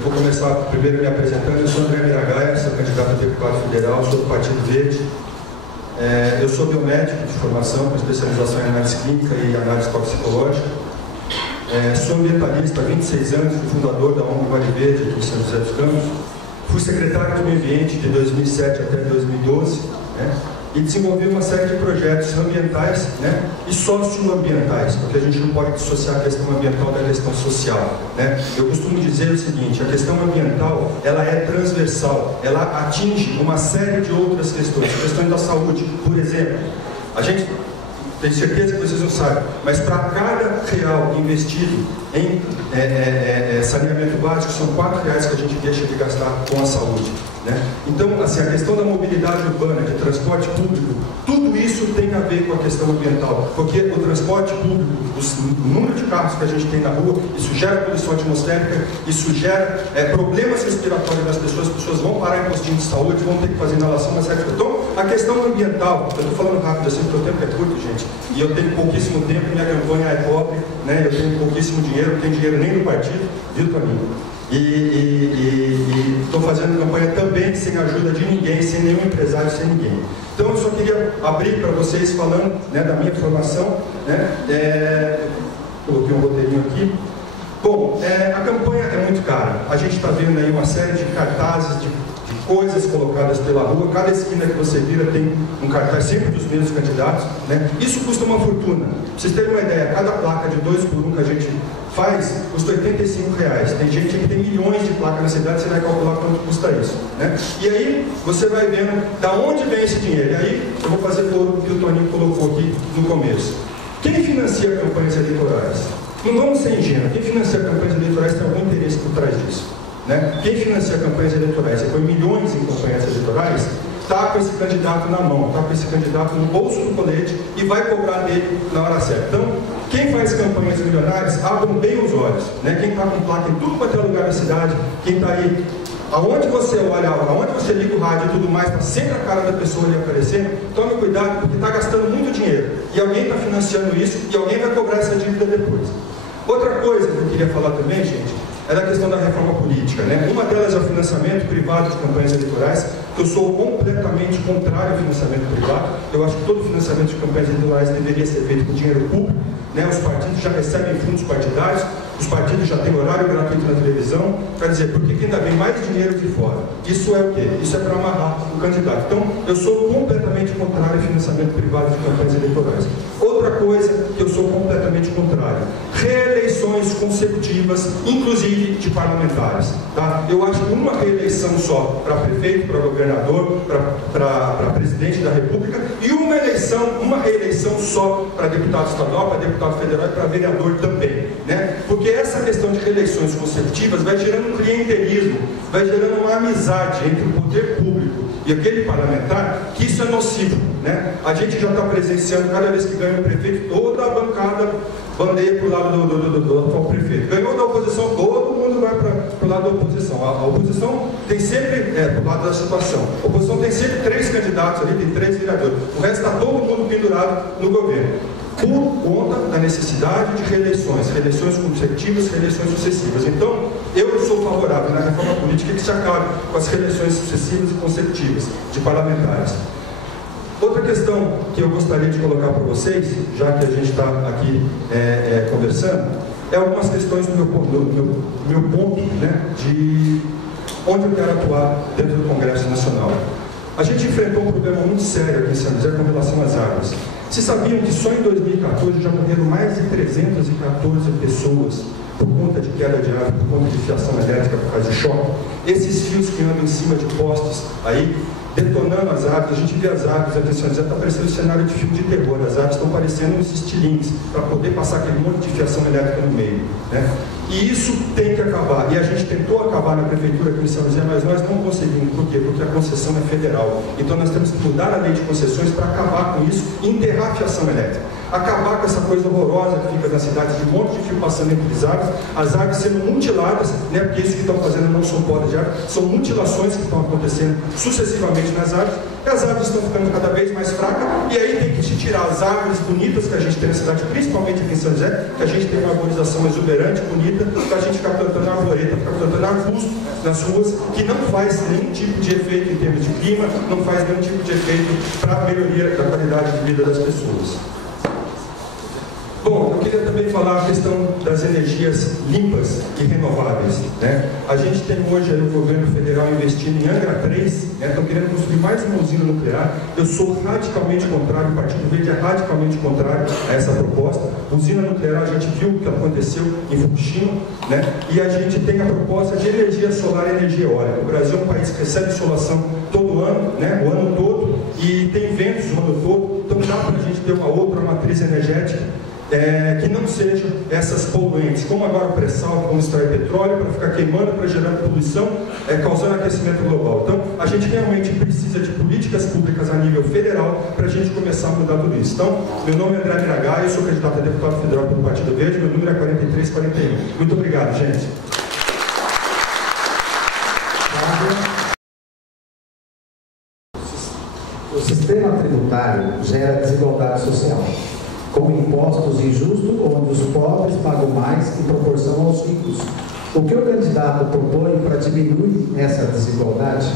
Eu vou começar primeiro me apresentando. Eu sou André Miragaia, sou candidato a deputado federal, sou do Partido Verde. Eu sou biomédico de formação, com especialização em análise clínica e análise toxicológica. Sou ambientalista há 26 anos, fui fundador da ONG Vale Verde aqui em São José dos Campos. Fui secretário de Meio Ambiente de 2007 até 2012, e desenvolvi uma série de projetos ambientais, e socioambientais, porque a gente não pode dissociar a questão ambiental da questão social. Eu costumo dizer o seguinte: a questão ambiental ela é transversal, ela atinge uma série de outras questões. Questões da saúde, por exemplo. A gente tenho certeza que vocês não sabem, mas para cada real investido em saneamento básico, são R$4 que a gente deixa de gastar com a saúde. Então, assim, a questão da mobilidade urbana, de transporte público, tudo isso tem a ver com a questão ambiental, porque o transporte público, o número de carros que a gente tem na rua, isso gera poluição atmosférica, isso gera problemas respiratórios das pessoas, as pessoas vão parar em postinho de saúde, vão ter que fazer inalação, uma série de coisas. Então, a questão ambiental, eu estou falando rápido assim, porque o tempo é curto, gente, e eu tenho pouquíssimo tempo, minha campanha é pobre, eu tenho pouquíssimo dinheiro, não tenho dinheiro nem do partido, viu para mim. E estou fazendo campanha também sem ajuda de ninguém, sem nenhum empresário, sem ninguém. Então eu só queria abrir para vocês falando da minha formação, coloquei um roteirinho aqui. Bom, a campanha é muito cara. A gente está vendo aí uma série de cartazes, de coisas colocadas pela rua. Cada esquina que você vira tem um cartaz sempre dos mesmos candidatos. Isso custa uma fortuna. Para vocês terem uma ideia, cada placa de 2x1 que a gente faz custa R$85. Tem gente que tem milhões de placas na cidade, você vai calcular quanto custa isso. E aí você vai vendo da onde vem esse dinheiro. E aí eu vou fazer todo o que o Toninho colocou aqui no começo. Quem financia campanhas eleitorais? Não vamos ser ingênuos. Quem financia campanhas eleitorais tem algum interesse por trás disso. Quem financia campanhas eleitorais, você põe milhões em campanhas eleitorais, está com esse candidato na mão, está com esse candidato no bolso do colete e vai cobrar dele na hora certa. Então, quem faz campanhas milionárias, abram bem os olhos. Quem está com placa em tudo quanto é lugar da cidade, quem está aí, aonde você olha, aonde você liga o rádio e tudo mais, está sempre a cara da pessoa ali aparecendo, tome cuidado porque está gastando muito dinheiro. E alguém está financiando isso e alguém vai cobrar essa dívida depois. Outra coisa que eu queria falar também, gente, é da questão da reforma política. Uma delas é o financiamento privado de campanhas eleitorais, que eu sou completamente contrário ao financiamento privado. Eu acho que todo financiamento de campanhas eleitorais deveria ser feito com dinheiro público. Os partidos já recebem fundos partidários, os partidos já têm horário gratuito na televisão. Quer dizer, por que ainda vem mais dinheiro de fora? Isso é o quê? Isso é para amarrar o candidato. Então, eu sou completamente contrário ao financiamento privado de campanhas eleitorais. Outra coisa que eu sou completamente contrário: reeleições consecutivas, inclusive de parlamentares. Eu acho que uma reeleição só para prefeito, para governador, para presidente da República, e uma reeleição só para deputado estadual, para deputado federal e para vereador também. Porque essa questão de reeleições consecutivas vai gerando um clientelismo, vai gerando uma amizade entre o poder público e aquele parlamentar, que isso é nocivo. A gente já está presenciando, cada vez que ganha o prefeito, toda a bancada bandeia para o lado do atual prefeito. Ganhou da oposição, todo mundo vai para o lado da oposição. A oposição tem sempre, para o lado da situação, a oposição tem sempre 3 candidatos ali, tem 3 vereadores. O resto está todo mundo pendurado no governo, por conta da necessidade de reeleições consecutivas, reeleições sucessivas. Então, eu sou favorável na reforma política que se acabe com as reeleições sucessivas e consecutivas de parlamentares. Outra questão que eu gostaria de colocar para vocês, já que a gente está aqui conversando, é algumas questões do meu ponto, de onde eu quero atuar dentro do Congresso Nacional. A gente enfrentou um problema muito sério aqui em São José com relação às árvores. Vocês sabiam que só em 2014 já morreram mais de 314 pessoas por conta de queda de árvore, por conta de fiação elétrica, por causa de choque? Esses fios que andam em cima de postes aí, detonando as árvores, a gente vê as árvores aqui em São José, está parecendo um cenário de filme de terror. As árvores estão parecendo uns estilingues para poder passar aquele monte de fiação elétrica no meio. E isso tem que acabar. E a gente tentou acabar na prefeitura aqui em São José, mas nós não conseguimos. Por quê? Porque a concessão é federal. Então nós temos que mudar a lei de concessões para acabar com isso e enterrar a fiação elétrica. acabar com essa coisa horrorosa que fica nas cidades, de um monte de fio passando entre as árvores sendo mutiladas, né, porque isso que estão fazendo não são podas de árvore, são mutilações que estão acontecendo sucessivamente nas árvores, e as árvores estão ficando cada vez mais fracas, e aí tem que se tirar as árvores bonitas que a gente tem na cidade, principalmente aqui em São José, que a gente tem uma arborização exuberante, bonita, para a gente ficar plantando arvoreta, ficar plantando arbusto nas ruas, que não faz nenhum tipo de efeito em termos de clima, não faz nenhum tipo de efeito para a melhoria da qualidade de vida das pessoas. Bom, eu queria também falar a questão das energias limpas e renováveis, né? A gente tem hoje aí o governo federal investindo em Angra 3, né? Estão querendo construir mais uma usina nuclear. Eu sou radicalmente contrário, o Partido Verde é radicalmente contrário a essa proposta. Usina nuclear, a gente viu o que aconteceu em Fukushima, né? E a gente tem a proposta de energia solar e energia eólica. O Brasil é um país que recebe insolação todo ano, né? O ano todo, e tem ventos o ano todo, então dá para a gente ter uma outra matriz energética que não sejam essas poluentes, como agora o pré-sal, como extrair petróleo para ficar queimando, para gerar poluição, causando aquecimento global. Então, a gente realmente precisa de políticas públicas a nível federal para a gente começar a mudar tudo isso. Então, meu nome é André Miragaia, eu sou candidato a deputado federal pelo Partido Verde, meu número é 4341. Muito obrigado, gente. O sistema tributário gera desigualdade social, com impostos injustos, onde os pobres pagam mais em proporção aos ricos. O que o candidato propõe para diminuir essa desigualdade?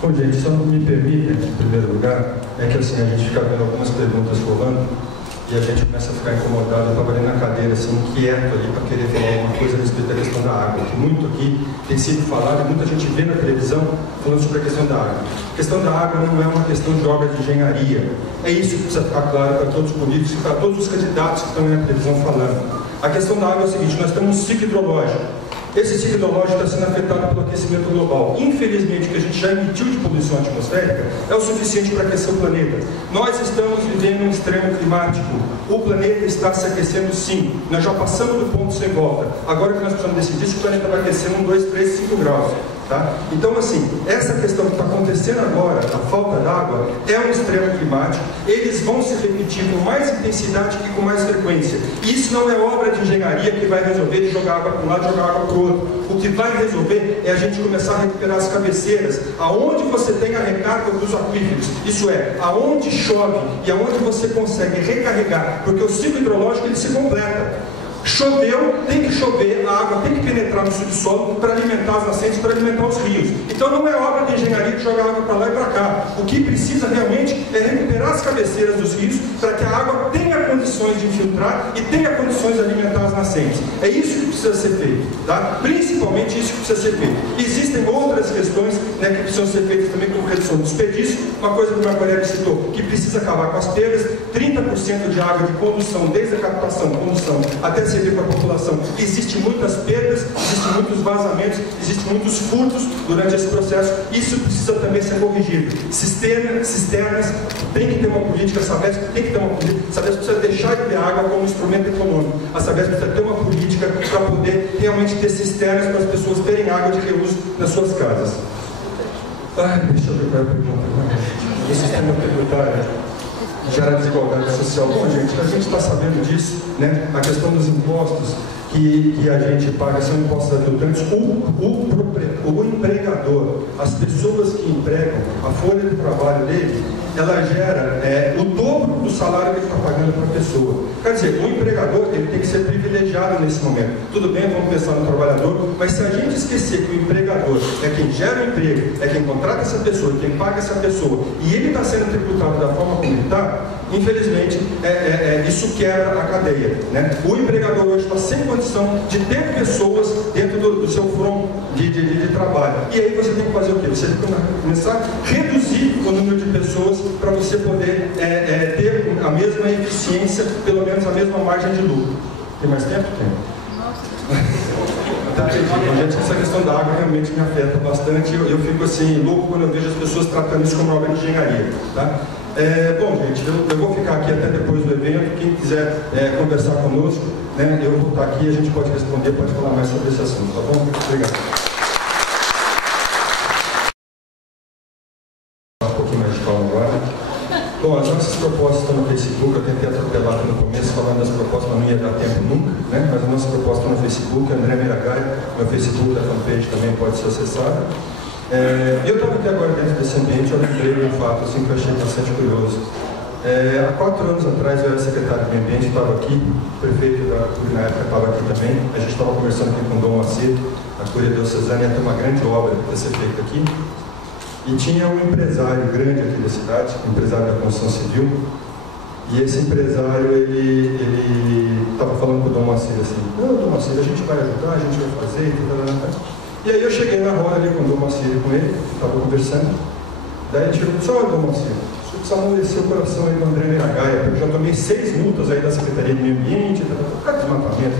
Bom, gente, só não me permitem, em primeiro lugar, é que assim, a gente fica vendo algumas perguntas rolando e a gente começa a ficar incomodado. Eu estava ali na cadeira, assim, quieto ali, para querer falar alguma coisa a respeito da questão da água, que muito aqui tem sido falado e muita gente vê na televisão falando sobre a questão da água. A questão da água não é uma questão de obra de engenharia. É isso que precisa ficar claro para todos os políticos e para todos os candidatos que estão aí na televisão falando. A questão da água é o seguinte: nós temos um ciclo hidrológico. Esse ciclo hidrológico está sendo afetado pelo aquecimento global. Infelizmente, o que a gente já emitiu de poluição atmosférica é o suficiente para aquecer o planeta. Nós estamos vivendo um extremo climático. O planeta está se aquecendo sim. Nós já passamos do ponto sem volta. Agora que nós precisamos decidir se o planeta vai aquecer 1, 2, 3, 5 graus. Tá? Então, assim, essa questão que está acontecendo agora, a falta d'água, é um extremo climático. Eles vão se repetir com mais intensidade e com mais frequência. Isso não é obra de engenharia que vai resolver de jogar água para um lado e jogar água para o outro. O que vai resolver é a gente começar a recuperar as cabeceiras, aonde você tem a recarga dos aquíferos. Isso é, aonde chove e aonde você consegue recarregar, porque o ciclo hidrológico ele se completa. Choveu, tem que chover, a água tem que penetrar no subsolo para alimentar as nascentes, para alimentar os rios. Então não é obra de engenharia de jogar água para lá e para cá. O que precisa realmente é recuperar as cabeceiras dos rios para que a água tenha condições de infiltrar e tenha condições de alimentar as nascentes. É isso que precisa ser feito, tá? Principalmente isso que precisa ser feito. Existem outras questões, né, que precisam ser feitas também, como redução do desperdício, uma coisa que o meu colega citou, que precisa acabar com as perdas, 30% de água de condução, desde a captação, condução, até servir para a população. Existem muitas perdas, existem muitos vazamentos, existem muitos furtos durante esse processo. Isso precisa também ser corrigido. Cisternas, tem que ter uma política, a Sabesp tem que ter uma política. A Sabesp precisa deixar de ter água como instrumento econômico. A Sabesp precisa ter uma política para poder realmente ter cisternas para as pessoas terem água de reuso nas suas casas. Deixa eu ver qual é a pergunta. O sistema tributário gera desigualdade social. Bom, gente, a gente está sabendo disso, né? A questão dos impostos que a gente paga são impostos adultantes. O empregador, as pessoas que empregam, a folha de trabalho dele, ela gera o dobro do salário que ele está pagando para a pessoa. Quer dizer, o empregador ele tem que ser privilegiado nesse momento. Tudo bem, vamos pensar no trabalhador, mas se a gente esquecer que o empregador é quem gera o emprego, é quem contrata essa pessoa, quem paga essa pessoa, e ele está sendo tributado da forma como ele está, infelizmente, isso quebra a cadeia, né? O empregador hoje está sem condição de ter pessoas dentro do seu front de trabalho. E aí você tem que fazer o quê? Você tem que começar a reduzir o número de pessoas para você poder ter a mesma eficiência, pelo menos a mesma margem de lucro. Tem mais tempo? Tem. Gente, essa questão da água realmente me afeta bastante. Eu fico assim, louco quando eu vejo as pessoas tratando isso como obra de engenharia. Tá? Bom, gente, eu vou ficar aqui até depois do evento. Quem quiser conversar conosco, né, eu vou estar aqui, a gente pode responder, pode falar mais sobre esse assunto, tá bom? Obrigado. Um pouquinho mais de calma agora. Bom, as nossas propostas estão no Facebook, eu tentei atropelar aqui no começo, falando das propostas, mas não ia dar tempo nunca, né? Mas a nossa proposta está no Facebook, André Miragaia, meu Facebook da fanpage também pode ser acessado. Eu estava aqui agora dentro desse ambiente, eu lembrei de um fato assim, que eu achei bastante curioso. Há 4 anos atrás eu era secretário do meio ambiente, estava aqui, o prefeito da Cúria na época estava aqui também, a gente estava conversando aqui com o Dom Moacir, a Cúria Diocesana, ia ter uma grande obra que ia ser feita aqui, e tinha um empresário grande aqui da cidade, um empresário da construção civil, e esse empresário, ele estava falando com o Dom Moacir assim, não, Dom Moacir, a gente vai ajudar, a gente vai fazer, e aí eu cheguei na roda ali com o Dom Moacir com ele, estava conversando, daí ele tirou, só o Dom Moacir, precisa amolecer o coração aí do André Miragaia, porque eu já tomei 6 multas aí da Secretaria do Meio Ambiente, por causa de desmatamento,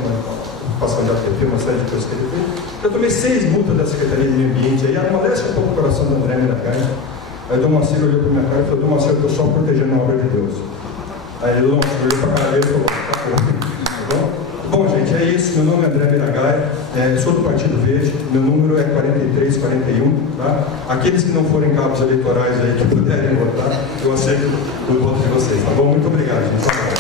passando de APP, uma série de coisas que ele fez. Eu tomei 6 multas da Secretaria do Meio Ambiente, aí amolece um pouco o coração do André Miragaia. Aí o Dom Moacir olhou para minha cara e falou, Dom Moacir, eu estou só protegendo a obra de Deus. Aí o Dom Moacir olhou para a cara dele e falou, tá bom? Bom, gente, é isso. Meu nome é André Miragaia, sou do Partido Verde, meu número é 4341, tá? Aqueles que não forem cabos eleitorais aí, que puderem votar, eu aceito o voto de vocês, tá bom? Muito obrigado, gente.